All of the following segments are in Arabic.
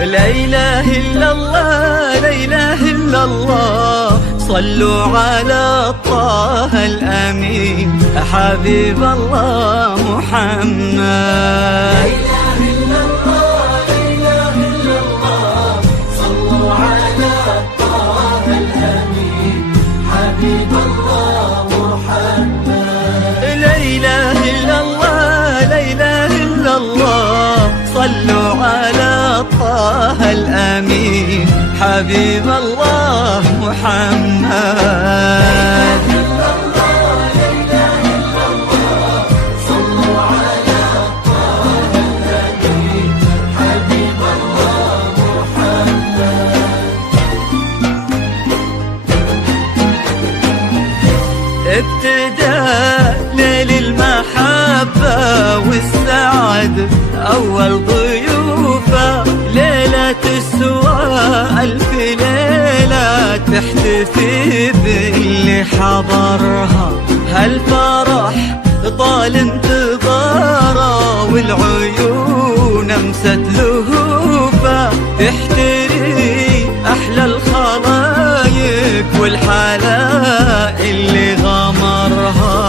لا إله إلا الله لا إله إلا الله، صلوا على طه الأمين حبيب الله محمد. لا إله إلا الله لا إله إلا الله، صلوا على طه الأمين حبيب الله محمد. لا إله إلا الله لا إله إلا الله، صلوا على طه الأمين حبيب الله محمد. ابتدى ليل المحبة والسعد أول ضيوفه، ليلة تسوى ألف ليلة تحتفي باللي حضرها. هالفرح طال انتظاره والعيون امست لهوفه، تحتري أحلى الخلايق والحلاء اللي غمرها.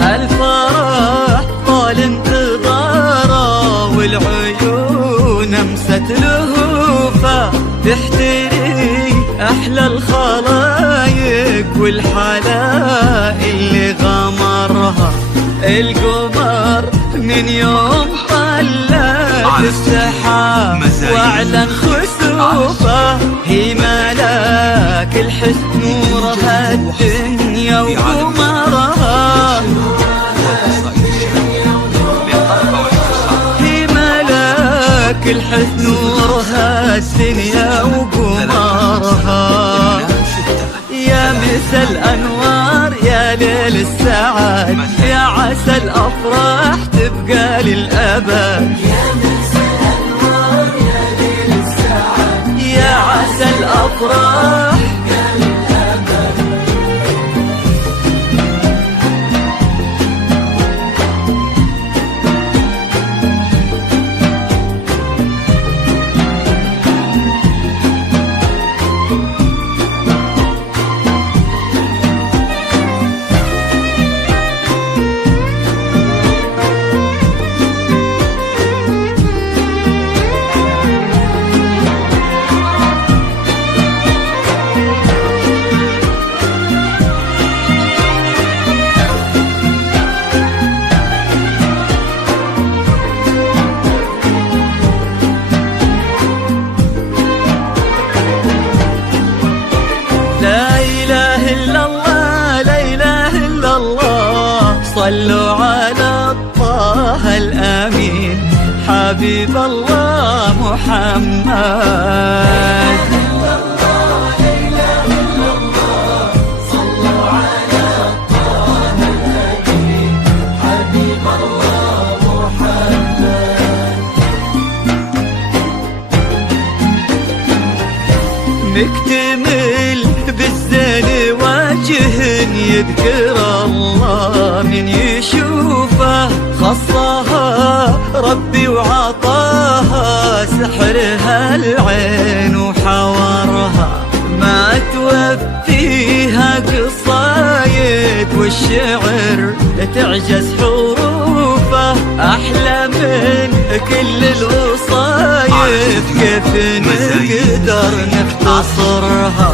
هالفرح طال انتظاره والعيون امست لهوفه، تحتري أحلى الخلايق والحلاء اللي غمرها. القمر من يوم طلعت السحاب واعلن خسوفه، هي ملاك الحسن نورها الدنيا وقمرها. هي ملاك الحسن نورها الدنيا وقمرها. يا مسا الأنوار يا ليل السعاد، يا عسى الأفراح تبقى للأبد. يا مسا الأنوار يا ليل السعاد، يا عسى الأفراح تبقى للأبد. صلوا على طه الأمين حبيب الله محمد. مكتمل بالزين وجه يذكر الله من يشوفه، خصها ربي وعطاها سحرها العين وحورها. ما توفيها قصايد والشعر تعجز حروفه، أحلى من كل الوصايد كيف نقدر نختصرها.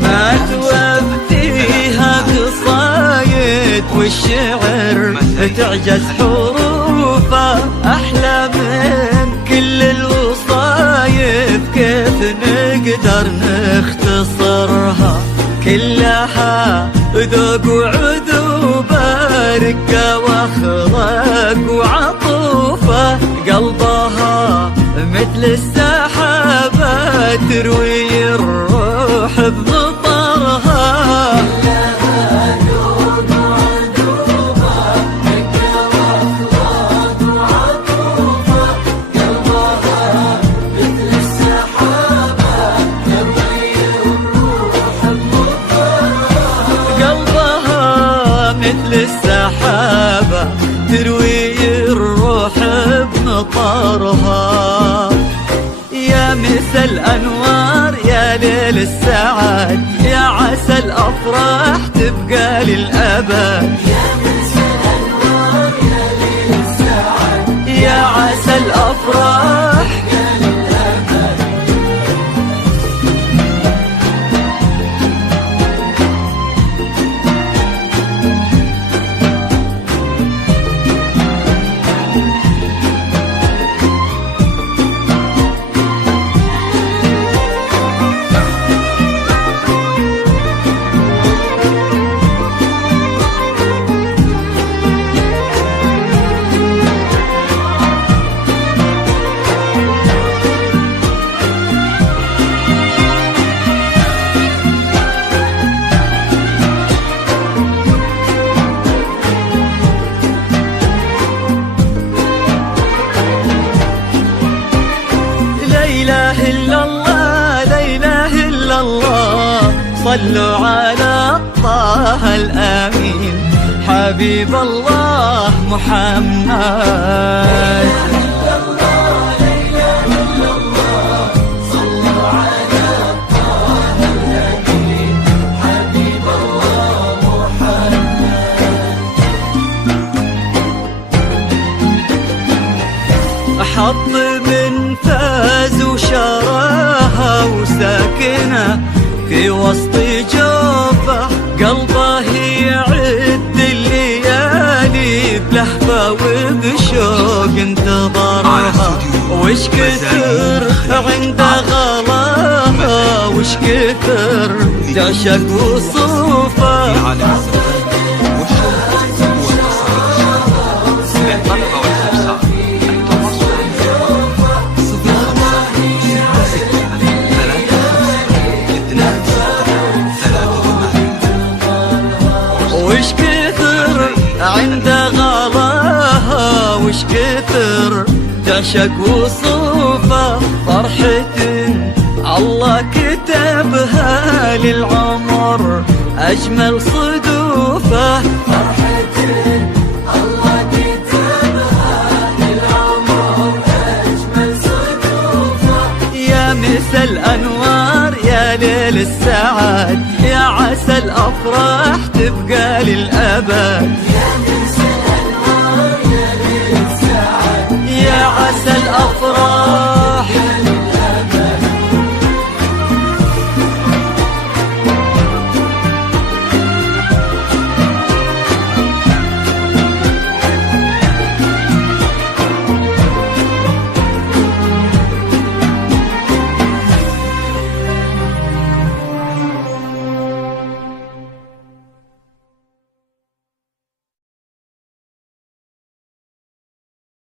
ما توفيها قصايد والشعر تعجز حروفه، أحلى من كل الوصايد كيف نقدر نختصرها. كلها ذوق وعذوبة، رقة واخلاق وعطوفة، قلبها مثل السحابة تروي الروح بمطرها. لها نور وعذوبة مكة وأفراد وعطوفة، قلبها مثل السحابة تروي الروح بمطرها. قلبها مثل السحابة تروي الروح بمطرها. يا مسا الأنوار يا ليل السعاد، يا عسى الأفراح تبقى للأبد. يا مسا الأنوار يا ليل السعاد، يا عسى الأفراح صلوا على طه الأمين حبيب الله محمد. حط من فاز وشراها وساكنه في وسط جوفه، قلبه يعد الليالي بلهفه وبشوق انتظرها. وش كثر عند غلاها، وش كثر تعشق وصوفه. وش كثر عند غلاها، وش كثر تعشق وصوفه. فرحة الله كتبها للعمر أجمل صدوفه. فرحة الله كتبها للعمر أجمل صدوفه. يا مسا الأنوار يا ليل السعاد، يا عسى الأفراح تبقى للأبد.